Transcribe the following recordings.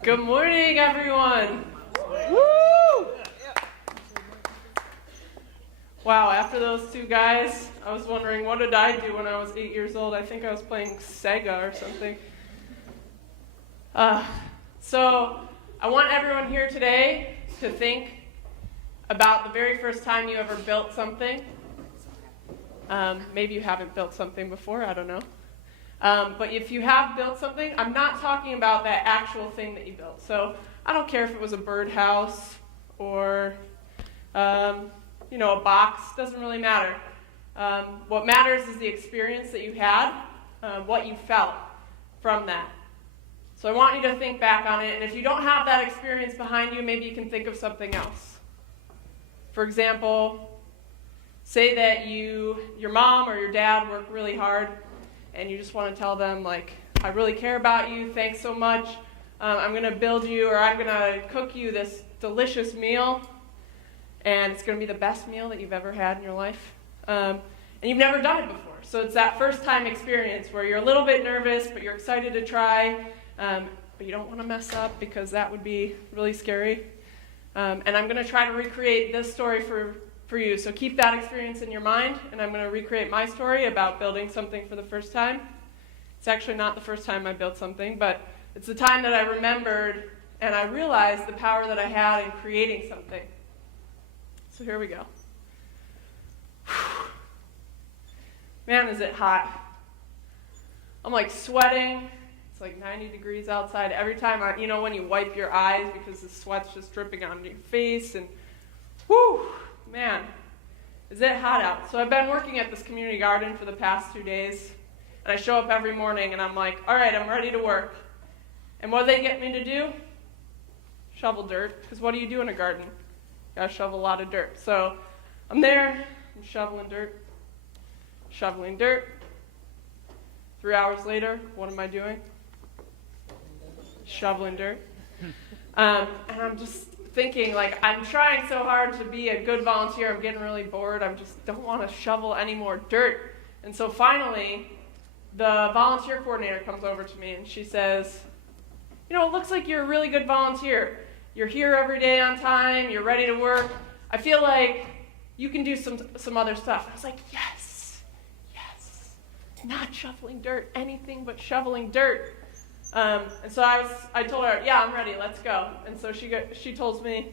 Good morning, everyone. Woo! Wow, after those two guys, I was wondering, what did I do when I was 8 years old? I think I was playing Sega or something. So I want everyone here today to think about the very first time you ever built something. Maybe you haven't built something before, I don't know. But if you have built something, I'm not talking about that actual thing that you built. So I don't care if it was a birdhouse or a box, doesn't really matter. What matters is the experience that you had, what you felt from that. So I want you to think back on it, and if you don't have that experience behind you, maybe you can think of something else. For example, say that your mom or your dad worked really hard, and you just want to tell them, like, I really care about you, thanks so much, I'm going to build you, or I'm going to cook you this delicious meal, and it's going to be the best meal that you've ever had in your life. And you've never done it before. So it's that first time experience where you're a little bit nervous, but you're excited to try, but you don't want to mess up because that would be really scary. And I'm going to try to recreate this story for you. So keep that experience in your mind, and I'm going to recreate my story about building something for the first time. It's actually not the first time I built something, but it's the time that I remembered and I realized the power that I had in creating something. So here we go. Man, is it hot. I'm like sweating. It's like 90 degrees outside. Every time, when you wipe your eyes because the sweat's just dripping onto your face, and whew, man, is it hot out. So I've been working at this community garden for the past 2 days, and I show up every morning, and I'm like, all right, I'm ready to work. And what do they get me to do? Shovel dirt, because what do you do in a garden? You gotta shovel a lot of dirt. So I'm there, I'm shoveling dirt. 3 hours later, what am I doing? Shoveling dirt. And I'm just thinking, like, I'm trying so hard to be a good volunteer. I'm getting really bored. I just don't want to shovel any more dirt. And so finally, the volunteer coordinator comes over to me and she says, it looks like you're a really good volunteer. You're here every day on time. You're ready to work. I feel like you can do some other stuff. And I was like, yes. Not shoveling dirt, anything but shoveling dirt. And so I told her, yeah, I'm ready, let's go. And so she tells me,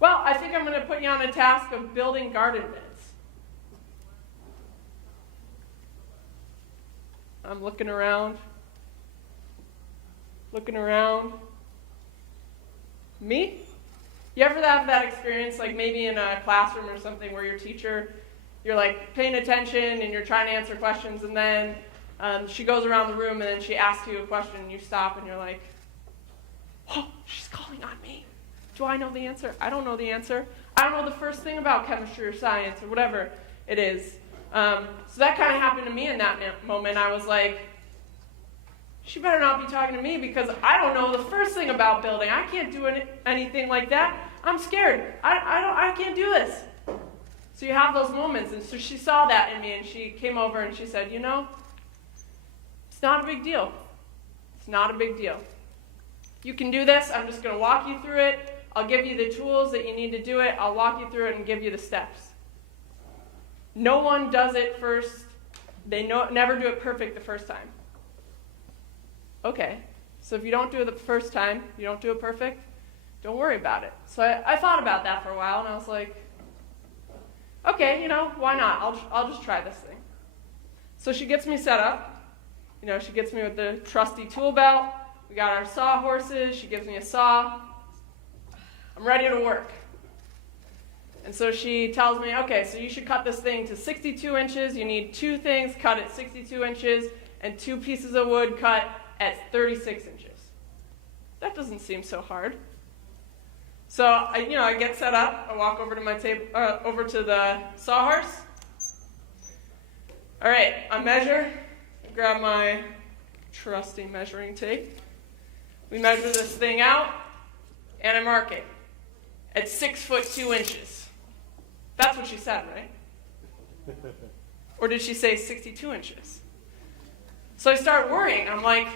well, I think I'm going to put you on a task of building garden beds. I'm looking around. Me? You ever have that experience, like maybe in a classroom or something where your teacher, you're like paying attention and you're trying to answer questions, and then she goes around the room and then she asks you a question and you stop and you're like, oh, she's calling on me. Do I know the answer? I don't know the answer. I don't know the first thing about chemistry or science or whatever it is. So that kind of happened to me in that moment. I was like, she better not be talking to me because I don't know the first thing about building. I can't do anything like that. I'm scared. I can't do this. So you have those moments, and so she saw that in me, and she came over and she said, it's not a big deal. It's not a big deal. You can do this. I'm just going to walk you through it. I'll give you the tools that you need to do it. I'll walk you through it and give you the steps. No one does it first. They never do it perfect the first time. Okay, so if you don't do it the first time, you don't do it perfect, don't worry about it. So I thought about that for a while, and I was like, okay, why not? I'll just try this thing. So she gets me set up. She gets me with the trusty tool belt. We got our sawhorses. She gives me a saw. I'm ready to work. And so she tells me, okay, so you should cut this thing to 62 inches. You need 2 things cut at 62 inches and 2 pieces of wood cut at 36 inches. That doesn't seem so hard. So I get set up. I walk over to my table, over to the sawhorse. All right, I measure. I grab my trusty measuring tape. We measure this thing out, and I mark it at 6 foot 2 inches. That's what she said, right? Or did she say 62 inches? So I start worrying. I'm like,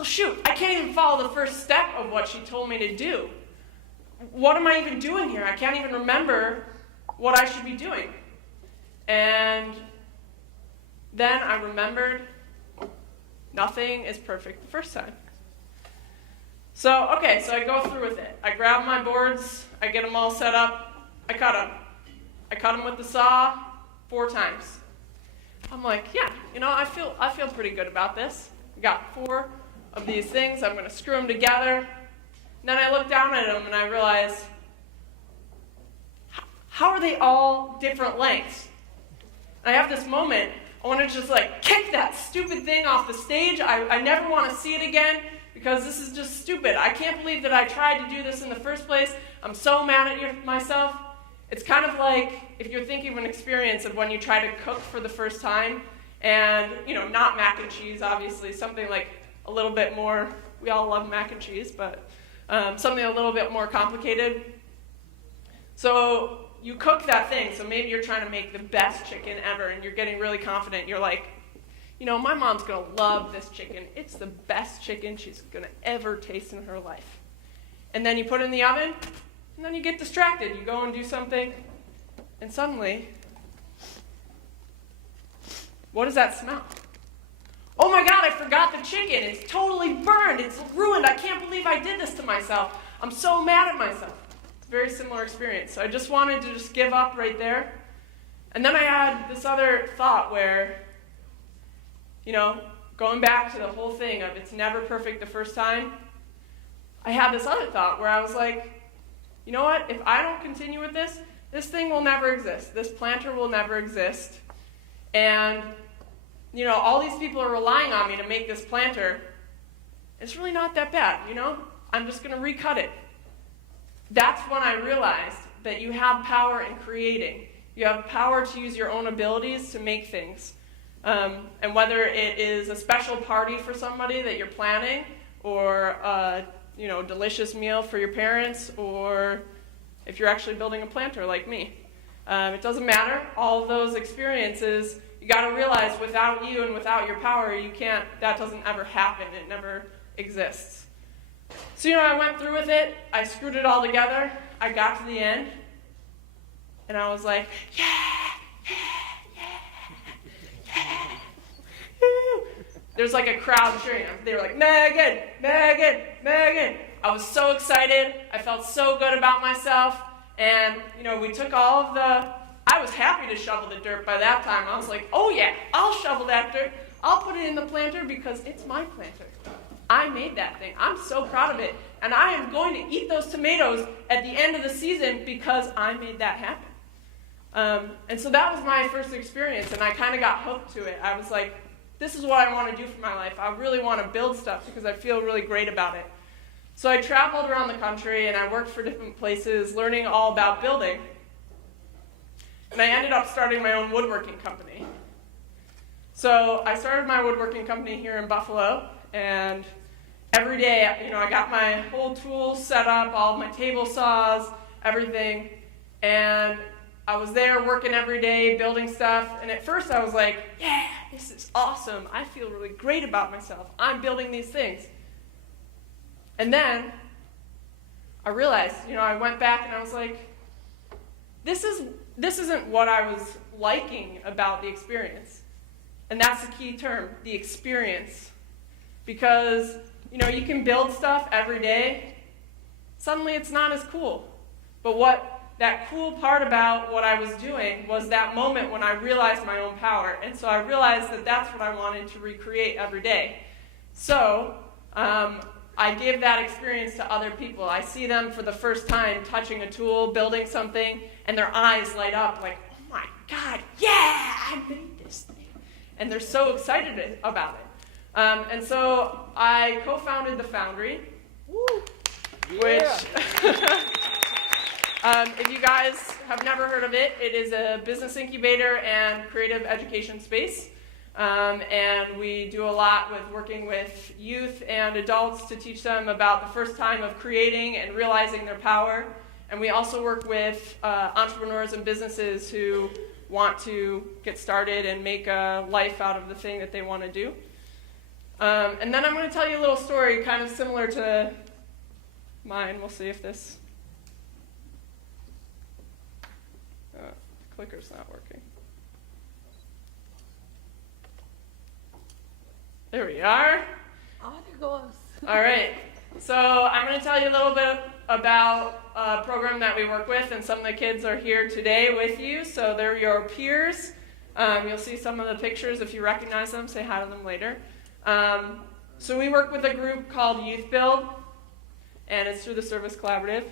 well, shoot, I can't even follow the first step of what she told me to do. What am I even doing here? I can't even remember what I should be doing. And then I remembered nothing is perfect the first time. So I go through with it. I grab my boards, I get them all set up, I cut them. I cut them with the saw 4 times. I'm like, yeah, I feel pretty good about this. I got 4 of these things, I'm gonna screw them together. And then I look down at them and I realize, how are they all different lengths? And I have this moment, I want to just kick that stupid thing off the stage. I never want to see it again because this is just stupid. I can't believe that I tried to do this in the first place. I'm so mad at myself. It's kind of like if you're thinking of an experience of when you try to cook for the first time and, not mac and cheese, obviously, something like a little bit more, we all love mac and cheese, but something a little bit more complicated. So you cook that thing, so maybe you're trying to make the best chicken ever, and you're getting really confident. You're like, my mom's going to love this chicken. It's the best chicken she's going to ever taste in her life. And then you put it in the oven, and then you get distracted. You go and do something, and suddenly, what does that smell? Oh my God, I forgot the chicken. It's totally burned. It's ruined. I can't believe I did this to myself. I'm so mad at myself. Very similar experience. So I just wanted to just give up right there. And then I had this other thought where, going back to the whole thing of it's never perfect the first time, I had this other thought where I was like, you know what? If I don't continue with this thing will never exist. This planter will never exist. And, all these people are relying on me to make this planter. It's really not that bad, I'm just going to recut it. That's when I realized that you have power in creating. You have power to use your own abilities to make things. And whether it is a special party for somebody that you're planning, or a delicious meal for your parents, or if you're actually building a planter like me. It doesn't matter. All of those experiences, you got to realize without you and without your power, that doesn't ever happen. It never exists. So, I went through with it, I screwed it all together, I got to the end, and I was like, yeah. There's a crowd cheering. They were like, Megan, Megan, Megan. I was so excited, I felt so good about myself, and, we took all of I was happy to shovel the dirt by that time. I was like, oh yeah, I'll shovel that dirt, I'll put it in the planter because it's my planter. I made that thing. I'm so proud of it. And I am going to eat those tomatoes at the end of the season because I made that happen. And so that was my first experience, and I kind of got hooked to it. I was like, this is what I want to do for my life. I really want to build stuff because I feel really great about it. So I traveled around the country, and I worked for different places, learning all about building. And I ended up starting my own woodworking company. So I started my woodworking company here in Buffalo, and every day, I got my whole tools set up, all of my table saws, everything, and I was there working every day, building stuff, and at first I was like, yeah, this is awesome. I feel really great about myself. I'm building these things. And then I realized, I went back and I was like, this isn't what I was liking about the experience. And that's the key term, the experience. Because, you can build stuff every day. Suddenly it's not as cool. But that cool part about what I was doing was that moment when I realized my own power. And so I realized that that's what I wanted to recreate every day. So I give that experience to other people. I see them for the first time touching a tool, building something, and their eyes light up like, oh my God, yeah, I made this thing. And they're so excited about it. And so I co-founded the Foundry, which, if you guys have never heard of it, it is a business incubator and creative education space. And we do a lot with working with youth and adults to teach them about the first time of creating and realizing their power. And we also work with entrepreneurs and businesses who want to get started and make a life out of the thing that they want to do. And then I'm going to tell you a little story kind of similar to mine. We'll see if this clicker's not working. There we are. Oh, there goes. All right. So I'm going to tell you a little bit about a program that we work with, and some of the kids are here today with you. So they're your peers. You'll see some of the pictures. If you recognize them, say hi to them later. So we work with a group called Youth Build, and it's through the Service Collaborative.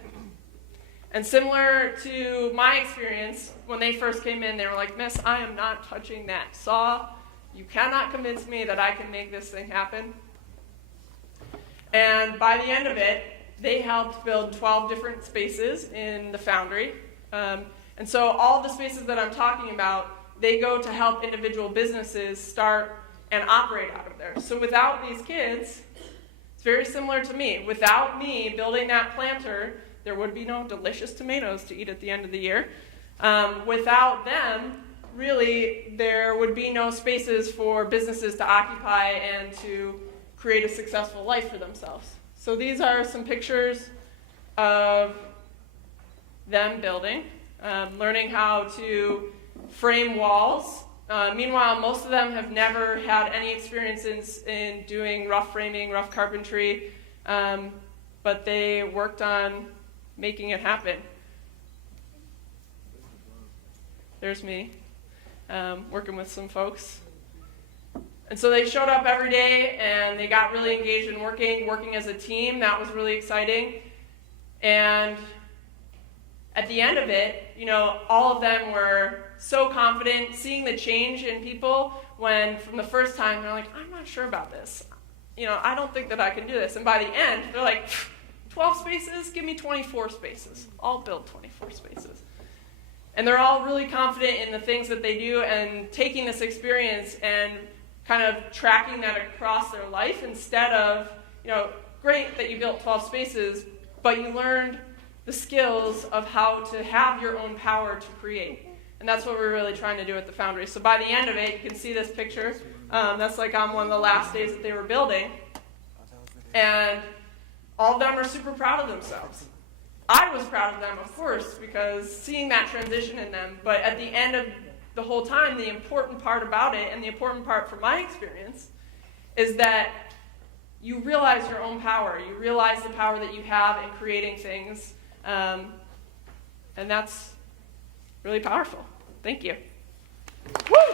And similar to my experience, when they first came in, they were like, "Miss, I am not touching that saw. You cannot convince me that I can make this thing happen." And by the end of it, they helped build 12 different spaces in the Foundry. And so all the spaces that I'm talking about, they go to help individual businesses start and operate out of there. So without these kids, it's very similar to me. Without me building that planter, there would be no delicious tomatoes to eat at the end of the year. Without them, really, there would be no spaces for businesses to occupy and to create a successful life for themselves. So these are some pictures of them building, learning how to frame walls. Meanwhile, most of them have never had any experiences in doing rough framing, rough carpentry, but they worked on making it happen. There's me, working with some folks. And so they showed up every day, and they got really engaged in working as a team. That was really exciting. And at the end of it, all of them were so confident, seeing the change in people when from the first time they're like, "I'm not sure about this. I don't think that I can do this." And by the end, they're like, 12 spaces? Give me 24 spaces. I'll build 24 spaces. And they're all really confident in the things that they do and taking this experience and kind of tracking that across their life instead of, great that you built 12 spaces, but you learned the skills of how to have your own power to create. And that's what we're really trying to do at the Foundry. So by the end of it, you can see this picture. That's like on one of the last days that they were building. And all of them are super proud of themselves. I was proud of them, of course, because seeing that transition in them. But at the end of the whole time, the important part about it, and the important part from my experience, is that you realize your own power. You realize the power that you have in creating things. And that's really powerful. Thank you. Woo!